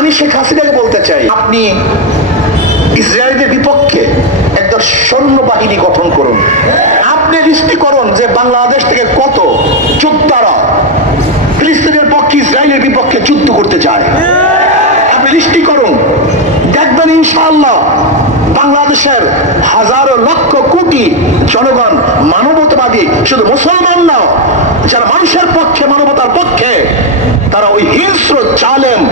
আমি শেখ হাসিনাকে বলতে চাই, আপনি ইসরায়েলের বিপক্ষে একটা সৈন্যবাহিনী গঠন করুন। আপনি লিস্টি করুন যে বাংলাদেশ থেকে কত যোদ্ধারা ফিলিস্তিনের পক্ষে ইসরায়েলের বিপক্ষে যুদ্ধ করতে চায়। আপনি লিস্টি করুন, দেখবেন ইনশাআল্লাহ বাংলাদেশের হাজারো লক্ষ কোটি জনগণ মানবতাবাদী, শুধু মুসলমান না, যারা মানুষের পক্ষে, মানবতার পক্ষে, তারা ওই হিংস্র জালেম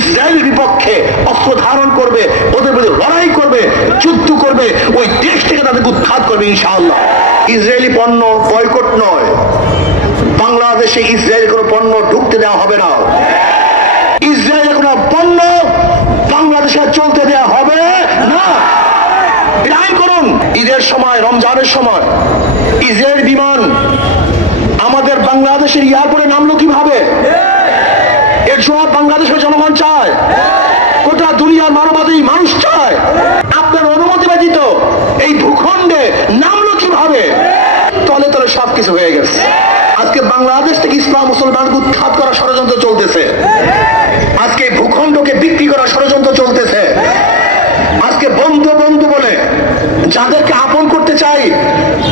ইসরায়েলের বিপক্ষে অস্ত্র ধারণ করবে, ওদের বিরুদ্ধে লড়াই করবে, যুদ্ধ করবে, ওই দেশ থেকে তাদেরকে উৎখাত করবে ইনশাআল্লাহ। ইসরায়েলি পণ্য বয়কট নয়, বাংলাদেশে ইসরায়েলি কোনো পণ্য ঢুকতে দেওয়া হবে না। ইসরায়েলের কোনো পণ্য বাংলাদেশে চলতে দেওয়া হবে না। আইন করুন। ঈদের সময়, রমজানের সময় ইসরায়েল বিমান আমাদের বাংলাদেশের এয়ারপোর্টে নামলো কিভাবে? এর জবাব বাংলাদেশের জনগণ চায়, গোটা দুনিয়ার মানবতাবাদী মানুষ চায়। আপনার অনুমতি ব্যতীত এই ভূখণ্ডে নামলো কিভাবে? তলে তলে সবকিছু হয়ে গেছে। আজকে বাংলাদেশ থেকে ইসলাম মুসলমানকে উৎখাত করার ষড়যন্ত্র চলতেছে। আজকে ভূখণ্ডকে বিক্রি করার ষড়যন্ত্র চলতেছে। আজকে বন্ধু বন্ধু বলে যাদেরকে আপন করতে চাই,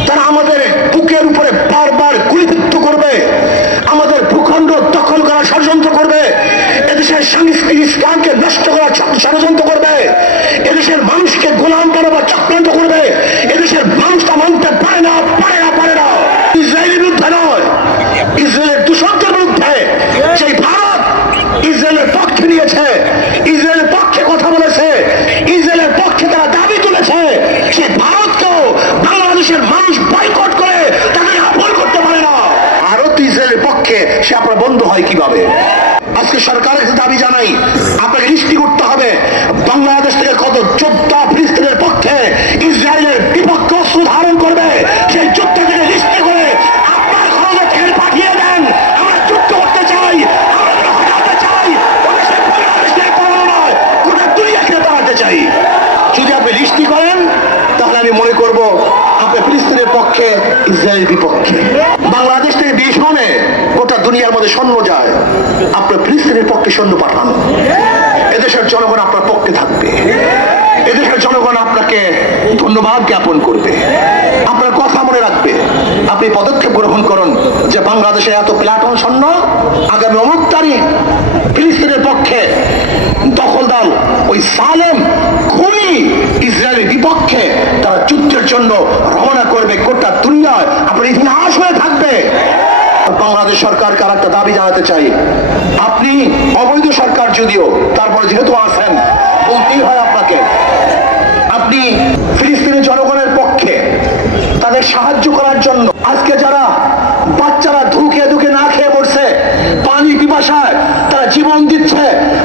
তারা আমাদের বুকের উপরে বারবার গুলিবিদ্ধ করবে, আমাদের ভূখণ্ড দখল করার ষড়যন্ত্র করবে, এদেশের সংস্কৃতি ইসলামকে নষ্ট করার ষড়যন্ত্র করবে, এদেশের মানুষকে গোলাম বানাবার চক্রান্ত করবে। এদেশের মানুষটা মানতে পারে না, পারে না, পারে না। ইসরায়েলের বিরুদ্ধে নয়, ইসরায়েলের দূষণের বিরুদ্ধে। সেই ভারত ইসরায়েলের পক্ষে নিয়েছে, ইসরায়েলের পক্ষে কথা বলেছে, ইসরায়েলের পক্ষে তারা দাবি তুলেছে, সে ভারতকেও বাংলাদেশের মানুষ বয়কট করে তাকে আপন করতে পারে না। ভারত ইসরায়েলের পক্ষে, সে আপনার বন্ধু হয় কিভাবে? আজকে সরকারের দাবি জানাই, আপনাকে লিস্টি করতে হবে বাংলাদেশ থেকে কত যোদ্ধা ফিলিস্তিনের পক্ষে ইসরায়েলের বিপক্ষে অস্ত্র ধারণ করবে। সেই যুদ্ধ থেকে লিস্টি করে আপনার খরচে তেল পাঠিয়ে দেন। আমরা যুদ্ধ করতে চাই, আমরা হটাতে চাই, গোটা দুনিয়াকে দাঁড়াতে চাই। যদি আপনি লিস্টি করেন তাহলে আমি মনে করব আপনি ফিলিস্তিনের পক্ষে, ইসরায়েলের বিপক্ষে। বাংলাদেশ থেকে বিভ্রমে গোটা দুনিয়ার মধ্যে সৈন্য যায়, আপনার ফিলিস্তিনের পক্ষে সৈন্য পাঠান। এদেশের জনগণ আপনার পক্ষে থাকবে, এদেশের জনগণ আপনাকে ধন্যবাদ জ্ঞাপন করবে, আপনার কথা মনে রাখবে। আপনি পদক্ষেপ গ্রহণ করুন যে বাংলাদেশে এত প্লাটুন সৈন্য আগামী অমুক তারিখ ফিলিস্তিনের পক্ষে দখলদার ওই সালেম খুনি ইসরায়েলের বিপক্ষে তারা যুদ্ধের জন্য রওনা করবে। গোটা দুনিয়ায় আপনার ইতিহাস হয়ে থাকবে। বাংলাদেশ সরকারকে আর একটা দাবি জানাতে চাই, আপনি অবৈধ সরকার যদিও, তারপরে যেহেতু আছেন, বলতেই হয় আপনাকে, আপনি ফিলিস্তিনি জনগণের পক্ষে, তাদের সাহায্য করার জন্য। আজকে যারা বাচ্চারা ধুকে ধুকে না খেয়ে মরছে, পানি পিপাসায় তারা জীবন দিচ্ছে,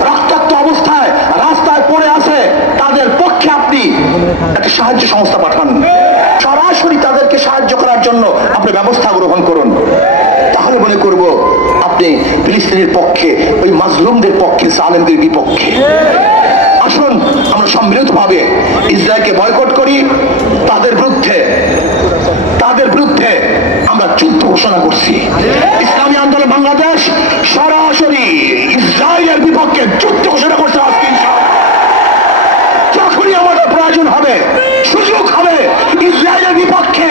রক্তাক্ত অবস্থায় রাস্তায় পড়ে আছে, তাদের পক্ষে আপনি একটা সাহায্য সংস্থা পাঠান। সরাসরি তাদেরকে সাহায্য করার জন্য আপনি ব্যবস্থা গ্রহণ করুন। তাহলে মনে করব আপনি ফিলিস্তিনের পক্ষে, ওই মাজলুমদের পক্ষে, সালেমদের বিপক্ষে। আসুন আমরা সম্মিলিতভাবে ইসরায়েলকে বয়কট করি, তাদের বিরুদ্ধে আমরা যুদ্ধ ঘোষণা করছি। ইসলামী আন্দোলন বাংলাদেশ সরাসরি ইসরায়েলের বিপক্ষে যুদ্ধ ঘোষণা করছে। আজকে যখনই আমাদের প্রয়োজন হবে, সুযোগ হবে, ইসরায়েলের বিপক্ষে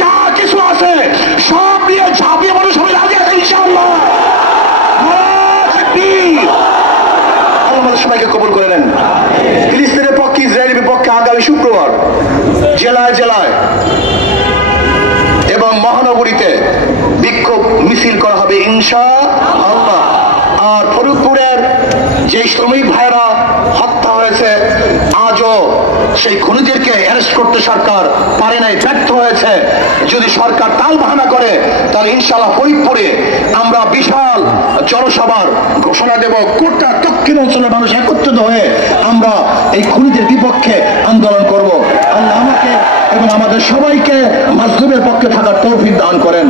যা কিছু আছে সব নিয়ে ঝাঁপিয়ে পড়ে সবাই রাজি আছে ইনশাআল্লাহ। আমাদের সবাইকে কবুল করে নেন। ফিলিস্তিনের পক্ষে, ইসরায়েলের বিপক্ষে আগামী শুক্রবার জেলায় জেলায় এবং মহানগরীতে বিক্ষোভ মিছিল করা হবে ইনশাআল্লাহ। আর ফরিদপুরের যে শ্রমিক ভাইরা হত্যা হয়েছে, আজও সেই খুনিদেরকে অ্যারেস্ট করতে সরকার পারে নাই, ব্যর্থ হয়েছে। যদি সরকার তাল বাহানা করে তাহলে ইনশাআল্লাহ ফরিদপুরে আমরা বিশাল জনসভার ঘোষণা দেব। গোটা দক্ষিণ অঞ্চলের মানুষ একত্রিত হয়ে আমরা এই খুনিদের বিপক্ষে আন্দোলন করব। আল্লাহ আমাকে এবং আমাদের সবাইকে মাজলুমের পক্ষে থাকার তৌফিক দান করেন।